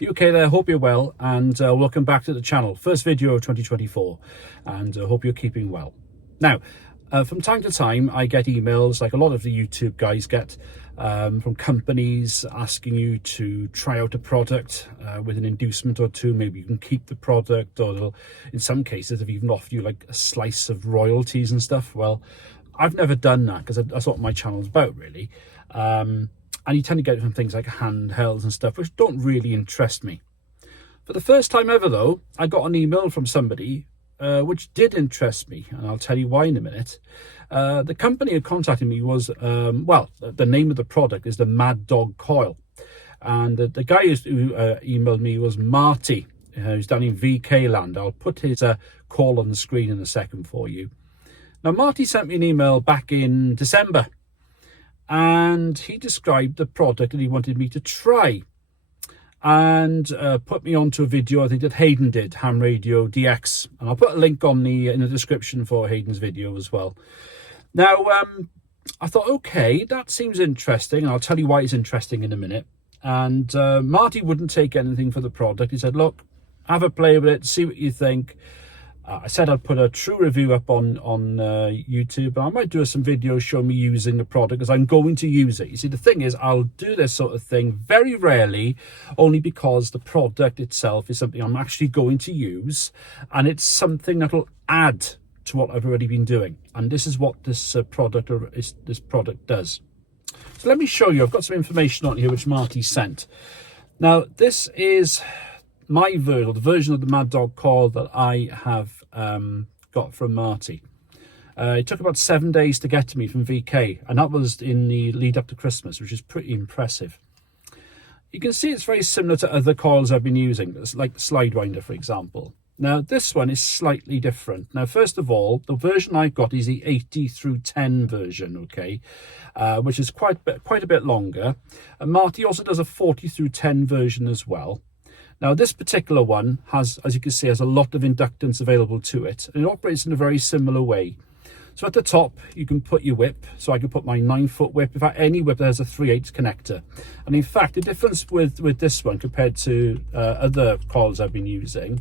You okay there? Hope you're well, and welcome back to the channel. First video of 2024, and hope you're keeping well. Now, from time to time, I get emails, like a lot of the YouTube guys get, from companies asking you to try out a product with an inducement or two. Maybe you can keep the product, or they'll, in some cases, they've even offered you like a slice of royalties and stuff. Well, I've never done that because that's what my channel's about, really. And you tend to get it from things like handhelds and stuff, which don't really interest me. For the first time ever, though, I got an email from somebody which did interest me, and I'll tell you why in a minute. The company who contacted me was, well, the name of the product is the Mad Dog Coil. And the guy who emailed me was Marty, who's down in VK land. I'll put his call on the screen in a second for you. Now, Marty sent me an email back in December, and he described the product that he wanted me to try, and put me onto a video I think that Hayden did, Ham Radio DX, and I'll put a link on in the description for Hayden's video as well. Now, I thought, okay, that seems interesting, and I'll tell you why it's interesting in a minute. And Marty wouldn't take anything for the product. He said, look, have a play with it, see what you think. I said I'd put a true review up on YouTube. I might do some videos showing me using the product, because I'm going to use it. You see, the thing is, I'll do this sort of thing very rarely, only because the product itself is something I'm actually going to use, and it's something that'll add to what I've already been doing. And this is what this product does. So let me show you. I've got some information on here which Marty sent. Now, this is my version, the version of the Mad Dog Coil that I have got from Marty. It took about 7 days to get to me from VK, and that was in the lead up to Christmas, which is pretty impressive. You can see it's very similar to other coils I've been using, like the Slidewinder, for example. Now, this one is slightly different. Now, first of all, the version I've got is the 80/10 version, okay, which is quite a bit longer. And Marty also does a 40/10 version as well. Now, this particular one has, as you can see, has a lot of inductance available to it, and it operates in a very similar way. So at the top, you can put your whip. So I can put my 9-foot whip, in fact, any whip that has a 3/8 connector. And in fact, the difference with this one compared to other coils I've been using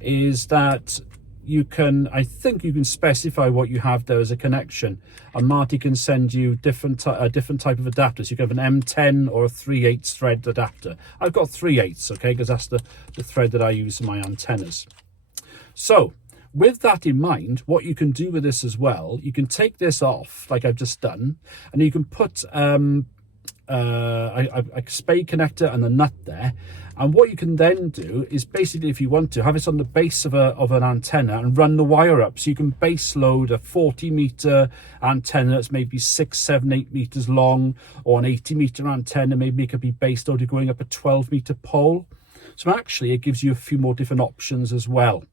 is that you can, I think you can specify what you have there as a connection, and Marty can send you a different type of adapters. You can have an M10 or a 3/8 thread adapter. I've got 3/8, okay, because that's the thread that I use for my antennas. So with that in mind, what you can do with this as well, you can take this off like I've just done, and you can put a spade connector and a nut there. And what you can then do is basically, if you want to, have it on the base of an antenna and run the wire up. So you can base load a 40-meter antenna that's maybe 6, 7, 8 meters long, or an 80-meter antenna. Maybe it could be base loaded going up a 12-meter pole. So actually, it gives you a few more different options as well.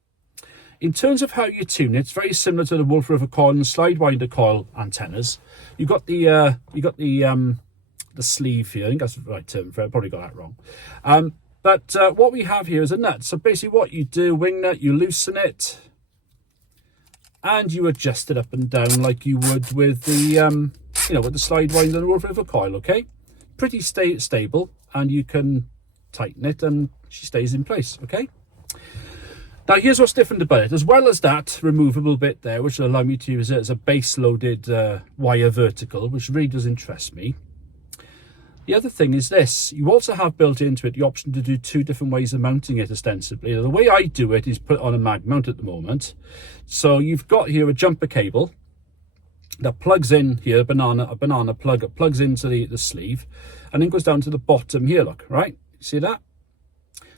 In terms of how you tune it, it's very similar to the Wolf River Coil and Slidewinder coil antennas. You've got the sleeve here. I think that's the right term for it. I probably got that wrong. But what we have here is a nut. So basically what you do, wing nut, you loosen it, and you adjust it up and down like you would with the, with the Slidewinder and the Wolf River Coil, okay? Pretty stable, and you can tighten it and she stays in place, okay? Now, here's what's different about it. As well as that removable bit there, which will allow me to use it as a base-loaded wire vertical, which really does interest me. The other thing is this. You also have built into it the option to do 2 different ways of mounting it, ostensibly. The way I do it is put it on a mag mount at the moment. So you've got here a jumper cable that plugs in here, a banana plug. It plugs into the sleeve, and then goes down to the bottom here, look, right? See that?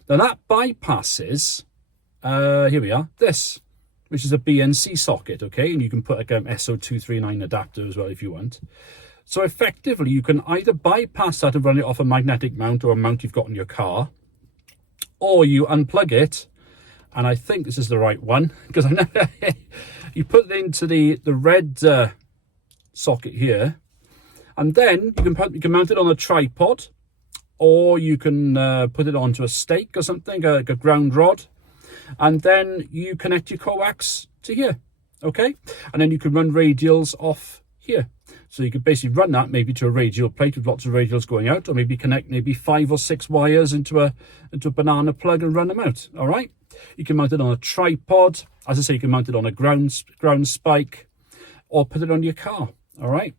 Now that bypasses, here we are, this, which is a BNC socket, okay? And you can put like an SO239 adapter as well if you want. So effectively, you can either bypass that and run it off a magnetic mount or a mount you've got in your car, or you unplug it, and I think this is the right one, because I know you put it into the red socket here, and then you can mount it on a tripod, or you can put it onto a stake or something, like a ground rod, and then you connect your coax to here, okay? And then you can run radials off here. So you could basically run that maybe to a radial plate with lots of radials going out, or maybe connect maybe 5 or 6 wires into a banana plug and run them out. All right. You can mount it on a tripod. As I say, you can mount it on a ground spike, or put it on your car. All right.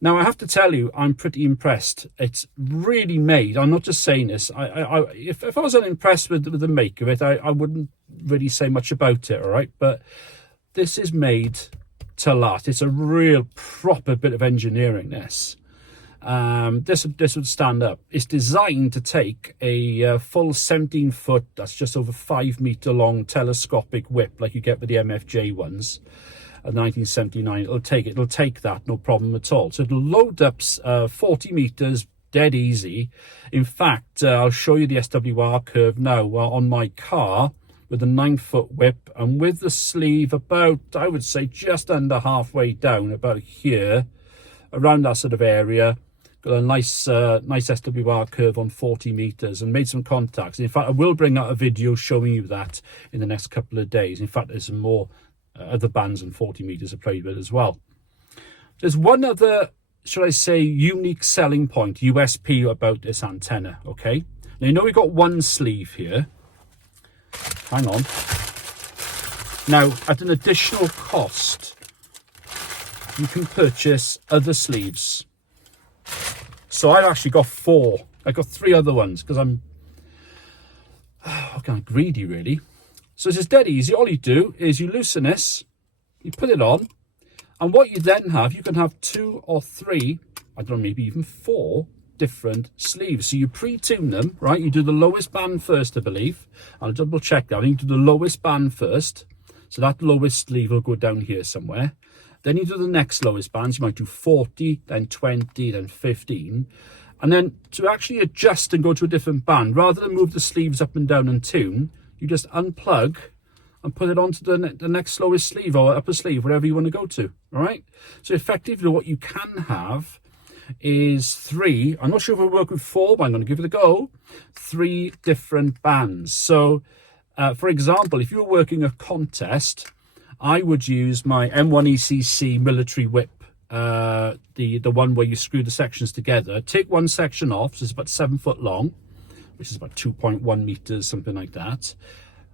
Now, I have to tell you, I'm pretty impressed. It's really made. I'm not just saying this. If I was unimpressed with the make of it, I wouldn't really say much about it, all right? But this is made to last. It's a real proper bit of engineering, this. This would stand up. It's designed to take a full 17-foot, that's just over 5 metre long telescopic whip like you get with the MFJ ones. 1979, it'll take that, no problem at all. So it'll load up 40 meters dead easy. In fact, I'll show you the SWR curve now on my car with a 9-foot whip, and with the sleeve about, I would say, just under halfway down, about here, around that sort of area. Got a nice SWR curve on 40 meters, and made some contacts. In fact, I will bring out a video showing you that in the next couple of days. In fact, there's some more other bands and 40 meters are played with as well. There's one other, should I say, unique selling point, USP, about this antenna, okay? Now, you know we've got one sleeve here. Hang on. Now, at an additional cost, you can purchase other sleeves. So I've actually got 4. I've got 3 other ones because I'm kind of greedy, really. So it's dead easy. All you do is you loosen this, you put it on, and what you then have, you can have 2 or 3, I don't know, maybe even 4 different sleeves. So you pre-tune them, right? You do the lowest band first, I believe. I'll double check that. I think you do the lowest band first. So that lowest sleeve will go down here somewhere. Then you do the next lowest bands. You might do 40, then 20, then 15. And then to actually adjust and go to a different band, rather than move the sleeves up and down and tune, you just unplug and put it onto the next lowest sleeve or upper sleeve, wherever you want to go to, all right? So effectively what you can have is 3, I'm not sure if we'll work with 4, but I'm going to give it a go, 3 different bands. So, for example, if you're working a contest, I would use my M1ECC military whip, the one where you screw the sections together. Take one section off, so it's about 7 foot long, which is about 2.1 meters, something like that.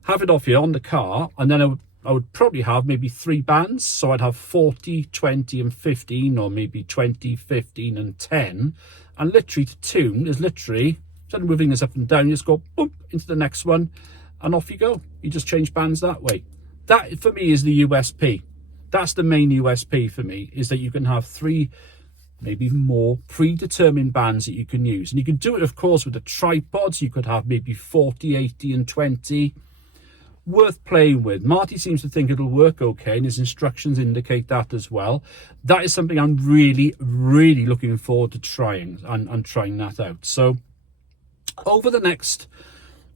Have it off here on the car, and then I would probably have maybe 3 bands. So I'd have 40, 20, and 15, or maybe 20, 15, and 10. And literally to tune is literally, instead of moving this up and down, you just go boom into the next one, and off you go. You just change bands that way. That, for me, is the USP. That's the main USP for me, is that you can have 3, maybe even more, predetermined bands that you can use. And you can do it, of course, with the tripods. You could have maybe 40, 80, and 20. Worth playing with. Marty seems to think it'll work okay, and his instructions indicate that as well. That is something I'm really, really looking forward to trying and trying that out. So over the next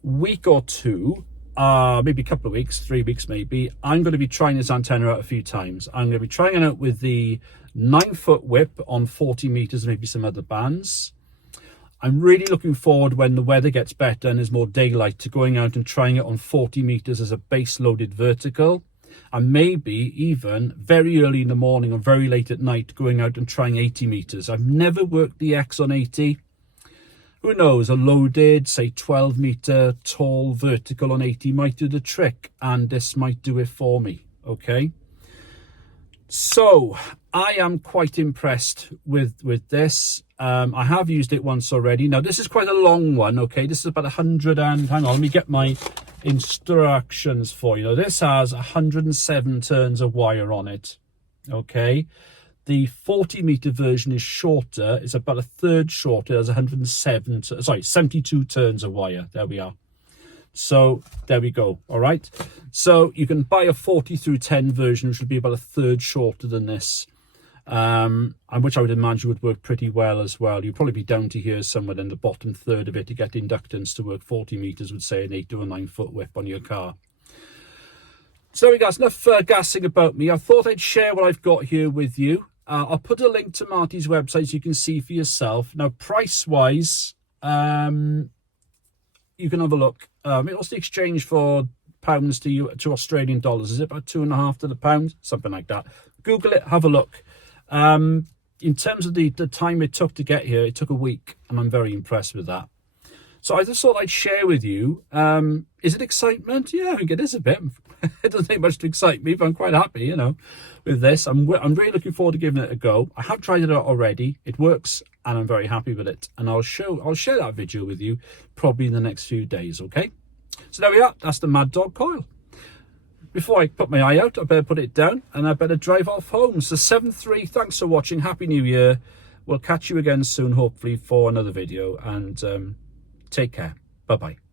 week or 2, maybe a couple of weeks, 3 weeks maybe, I'm going to be trying this antenna out a few times. I'm going to be trying it out with the 9-foot whip on 40 meters, maybe some other bands. I'm really looking forward, when the weather gets better and there's more daylight, to going out and trying it on 40 meters as a base loaded vertical, and maybe even very early in the morning or very late at night going out and trying 80 meters. I've never worked the X on 80. Who knows, a loaded, say 12 meter tall vertical on 80 might do the trick, and this might do it for me, okay? So I am quite impressed with this. I have used it once already. Now this is quite a long one, okay? This is about 100 and, hang on, let me get my instructions for you. Now this has 107 turns of wire on it, okay? The 40 meter version is shorter. It's about a third shorter. There's 72 turns of wire. There we are. So there we go. All right. So you can buy a 40/10 version, which would be about a third shorter than this, and which I would imagine would work pretty well as well. You'd probably be down to here somewhere in the bottom third of it to get inductance to work 40 meters with, say, an 8 to a 9 foot whip on your car. So there we go. That's enough gassing about me. I thought I'd share what I've got here with you. I'll put a link to Marty's website so you can see for yourself. Now, price-wise, you can have a look. What's the exchange for pounds to Australian dollars? Is it about 2.5 to the pound? Something like that. Google it, have a look. In terms of the time it took to get here, it took a week, and I'm very impressed with that. So I just thought I'd share with you. Is it excitement? Yeah, I think it is a bit. It doesn't take much to excite me, but I'm quite happy, you know, with this. I'm really looking forward to giving it a go. I have tried it out already. It works, and I'm very happy with it. And I'll share that video with you probably in the next few days, okay? So there we are. That's the Mad Dog Coil. Before I put my eye out, I better put it down, and I better drive off home. So 7-3, thanks for watching. Happy New Year. We'll catch you again soon, hopefully, for another video. And take care. Bye-bye.